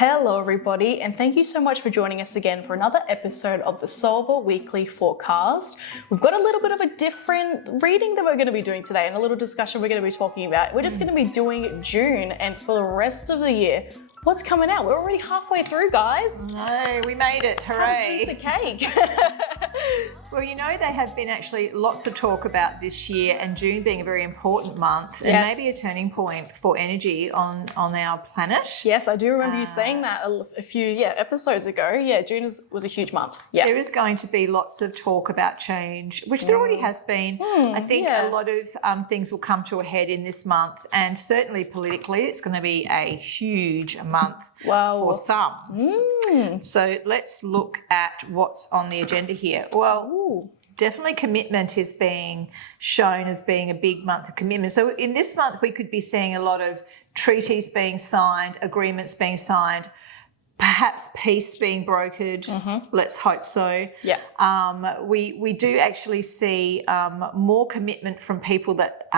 Hello everybody, and thank you so much for joining us again for another episode of the Soulver Weekly Forecast. We've got a little bit of a different reading that we're going to be doing today and a little discussion we're going to be talking about. We're just going to be doing June, and for the rest of the year, what's coming out? We're already halfway through, guys. No, we made it, hooray. Half a piece of cake. Well, you know, there have been actually lots of talk about this year and June being a very important month and maybe a turning point for energy on our planet. Yes, I do remember you saying that a few episodes ago. Yeah, June was a huge month. Yeah. There is going to be lots of talk about change, which there already has been. I think a lot of things will come to a head in this month, and certainly politically it's going to be a huge month for some. So let's look at what's on the agenda here. Well, definitely commitment is being shown as being a big month of commitment. So in this month we could be seeing a lot of treaties being signed, agreements being signed, perhaps peace being brokered. Let's hope so. Yeah. We do actually see more commitment from people that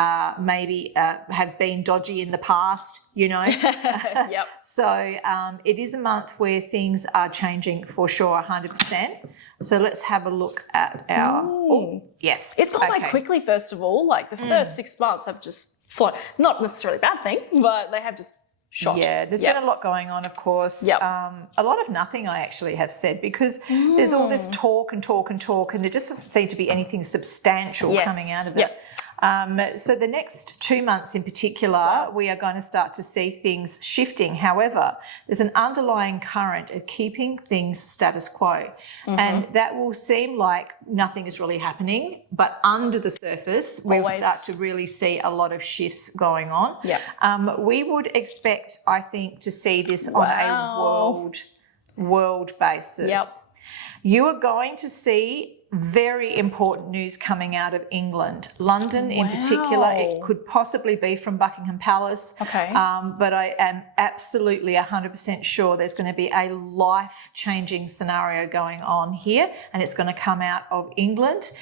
maybe have been dodgy in the past, you know. Yep. So it is a month where things are changing for sure, 100%. So let's have a look at our... yes. It's gone by quickly, first of all. Like the first 6 months have just flown. Not necessarily a bad thing, but they have just shot. Yeah, there's been a lot going on, of course. A lot of nothing I actually have said, because there's all this talk and there just doesn't seem to be anything substantial coming out of it. So the next 2 months in particular, we are going to start to see things shifting. However, there's an underlying current of keeping things status quo. And that will seem like nothing is really happening, but under the surface, we'll start to really see a lot of shifts going on. We would expect, I think, to see this on a world basis. You are going to see very important news coming out of England. London in particular, it could possibly be from Buckingham Palace. But I am absolutely 100% sure there's going to be a life-changing scenario going on here, and it's going to come out of England.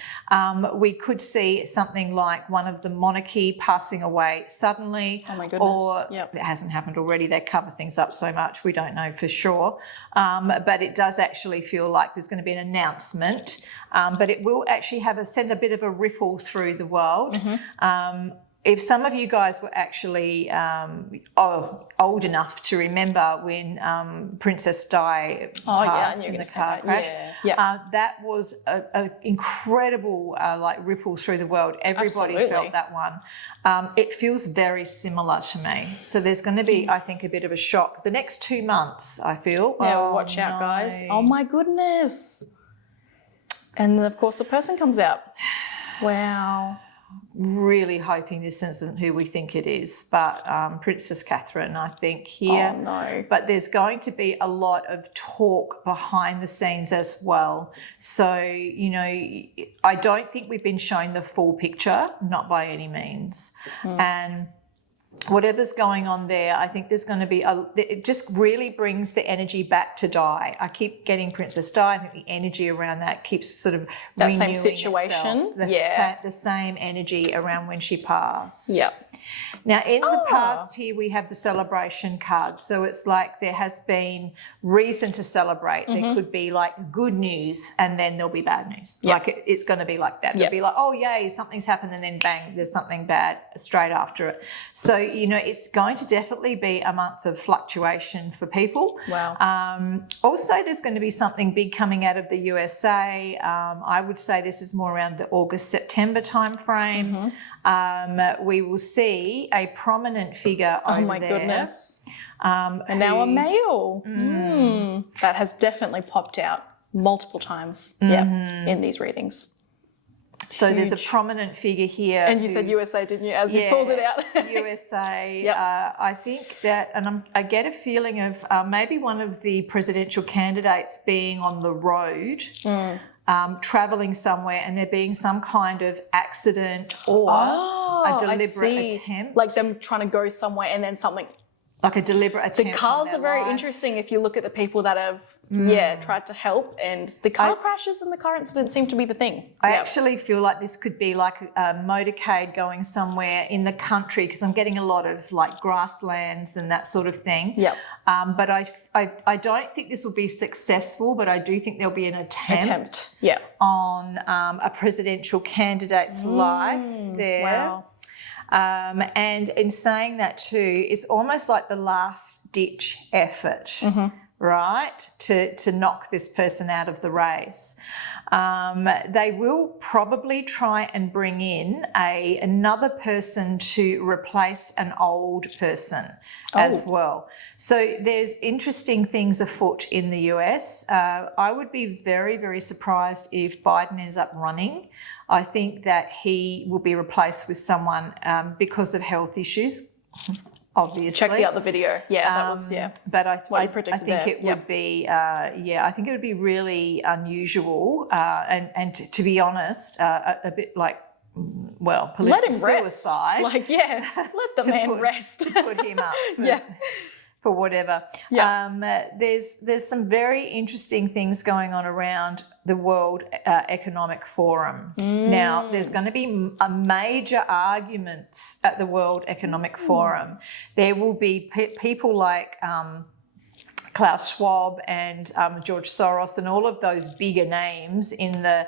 We could see something like one of the monarchy passing away suddenly. Oh my goodness. Or it hasn't happened already. They cover things up so much, we don't know for sure. But it does actually feel like there's going to be an announcement. But it will actually send a bit of a ripple through the world. If some of you guys were actually old enough to remember when Princess Di passed in the car crash, that was an incredible ripple through the world. Everybody felt that one. It feels very similar to me. So there's going to be, I think, a bit of a shock. The next 2 months, I feel. Yeah, watch out, guys. Oh my goodness. And then, of course, the person comes out. Wow. Really hoping this isn't who we think it is, but Princess Catherine, I think, here. Oh, no. But there's going to be a lot of talk behind the scenes as well. So, you know, I don't think we've been shown the full picture, not by any means. And whatever's going on there, I think there's going to be it just really brings the energy back to Di. I keep getting Princess Di. I think the energy around that keeps sort of that same situation. The same energy around when she passed. Now, in the past here, we have the celebration card. So it's like there has been reason to celebrate. There could be like good news and then there'll be bad news. Like it's going to be like that. There'll be like, oh, yay, something's happened, and then bang, there's something bad straight after it. So, you know, it's going to definitely be a month of fluctuation for people. Also, there's going to be something big coming out of the USA. I would say this is more around the August-September timeframe. We will see a prominent figure over there. Oh my goodness. And now a male. That has definitely popped out multiple times in these readings. So there's a prominent figure here. And you said USA, didn't you, as you pulled it out? USA. I think that, and I get a feeling of maybe one of the presidential candidates being on the road, travelling somewhere, and there being some kind of accident or a deliberate attempt. Like them trying to go somewhere and then something like a deliberate attempt. The cars on are their very life. interesting if you look at the people that have tried to help, and the car crashes and the car incidents seem to be the thing. I actually feel like this could be like a motorcade going somewhere in the country, because I'm getting a lot of like grasslands and that sort of thing. Yeah. But I don't think this will be successful, but I do think there'll be an attempt. Yeah. On a presidential candidate's life there. Wow. And in saying that too, it's almost like the last ditch effort, right, to knock this person out of the race. They will probably try and bring in another person to replace an old person as well. So there's interesting things afoot in the US. I would be very, very surprised if Biden ends up running. I think that he will be replaced with someone because of health issues, obviously. Check out the video. Yeah, that was, But I think it Yep. would be, I think it would be really unusual and to be honest, a bit like, well, Let political him rest. suicide. Like, let the man rest. To put him up for whatever. Yeah. There's some very interesting things going on around the World Economic Forum. Now, there's going to be a major arguments at the World Economic Forum. There will be people like Klaus Schwab and George Soros and all of those bigger names in the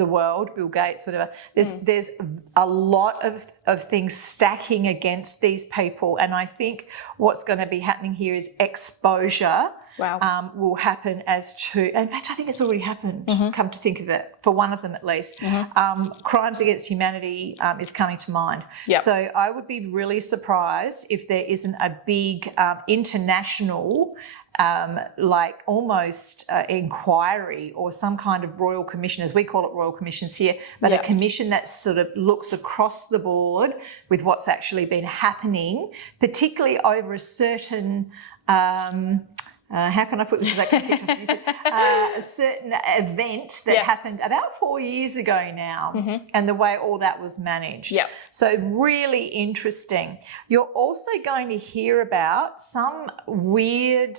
world, Bill Gates, whatever. There's a lot of things stacking against these people, and I think what's going to be happening here is exposure. Wow. Will happen as to, in fact, I think it's already happened, come to think of it, for one of them at least. Crimes against humanity is coming to mind. Yep. So I would be really surprised if there isn't a big international like almost inquiry or some kind of royal commission, as we call it royal commissions here, but a commission that sort of looks across the board with what's actually been happening, particularly over a certain how can I put this without getting kicked off YouTube? A certain event that happened about 4 years ago now, and the way all that was managed. Yep. So really interesting. You're also going to hear about some weird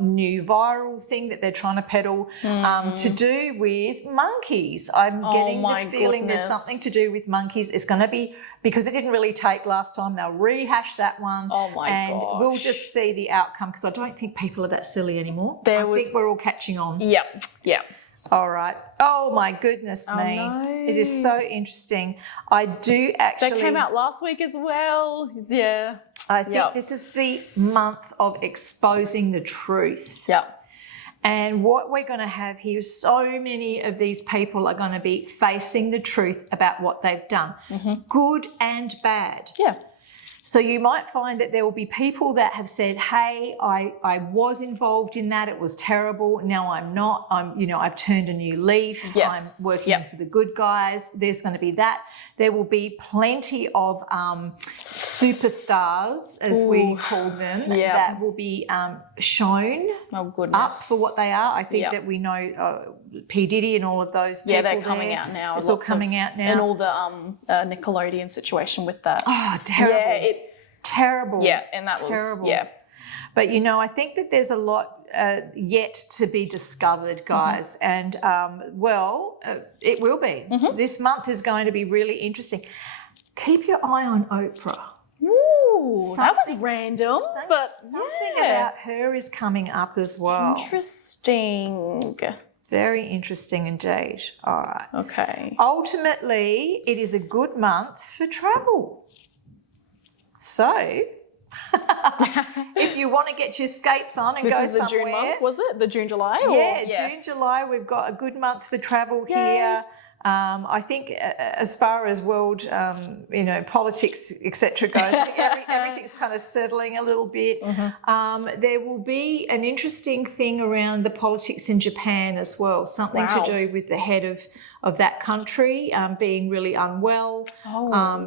new viral thing that they're trying to peddle to do with monkeys. I'm getting the feeling there's something to do with monkeys. It's going to be, because it didn't really take last time, they'll rehash that one. Oh my and gosh. we'll just see the outcome, because I don't think people are that silly anymore. I think we're all catching on. Yep. All right. Oh my goodness me. No. It is so interesting. I do actually. That came out last week as well. Yeah. I think this is the month of exposing the truth. Yep. And what we're going to have here is so many of these people are going to be facing the truth about what they've done, good and bad. Yeah. So you might find that there will be people that have said, hey, I was involved in that. It was terrible. Now I'm not. I've turned a new leaf. Yes. I'm working for the good guys. There's going to be that. There will be plenty of superstars, as we call them, that will be shown up for what they are. I think that we know P. Diddy and all of those people. Yeah, they're coming out now. It's all coming out now. And all the Nickelodeon situation with that. Oh, terrible. Yeah, terrible. Yeah, and that terrible. was, But, I think that there's a lot yet to be discovered, guys. And, it will be. This month is going to be really interesting. Keep your eye on Oprah. Ooh, that was random, but something about her is coming up as well. Interesting. Very interesting indeed. All right. Okay. Ultimately, it is a good month for travel. So, if you want to get your skates on and go somewhere. This is the June month, was it? The June, July? June, July. We've got a good month for travel here. I think as far as world, politics, etc. goes, I think everything's kind of settling a little bit. There will be an interesting thing around the politics in Japan as well, something to do with the head of that country being really unwell.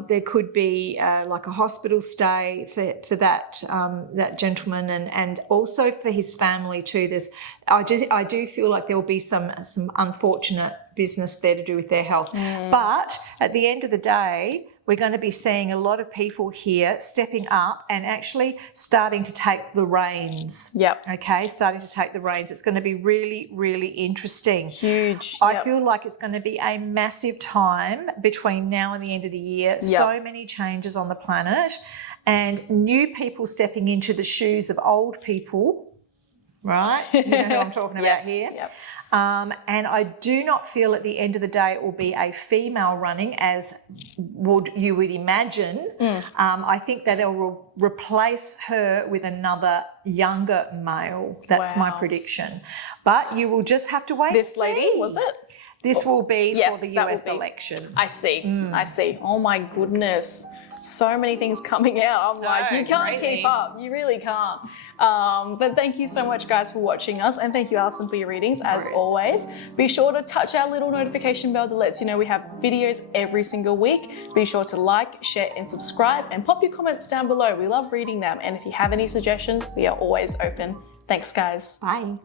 There could be like a hospital stay for that gentleman, and also for his family too. I do feel like there will be some unfortunate business there to do with their health. But at the end of the day, we're going to be seeing a lot of people here stepping up and actually starting to take the reins. Yep. Okay, starting to take the reins. It's going to be really, really interesting. Huge. I feel like it's going to be a massive time between now and the end of the year. Yep. So many changes on the planet and new people stepping into the shoes of old people, right? You know who I'm talking about here. Yep. And I do not feel at the end of the day it will be a female running as you would imagine. I think that they'll replace her with another younger male. That's my prediction. But you will just have to wait. This lady, was it? This will be for the US election. I see. I see. Oh my goodness. So many things coming out. I'm like, you can't keep up. You really can't. But thank you so much, guys, for watching us. And thank you, Alison, for your readings, as always. Be sure to touch our little notification bell that lets you know we have videos every single week. Be sure to like, share, and subscribe. And pop your comments down below. We love reading them. And if you have any suggestions, we are always open. Thanks, guys. Bye.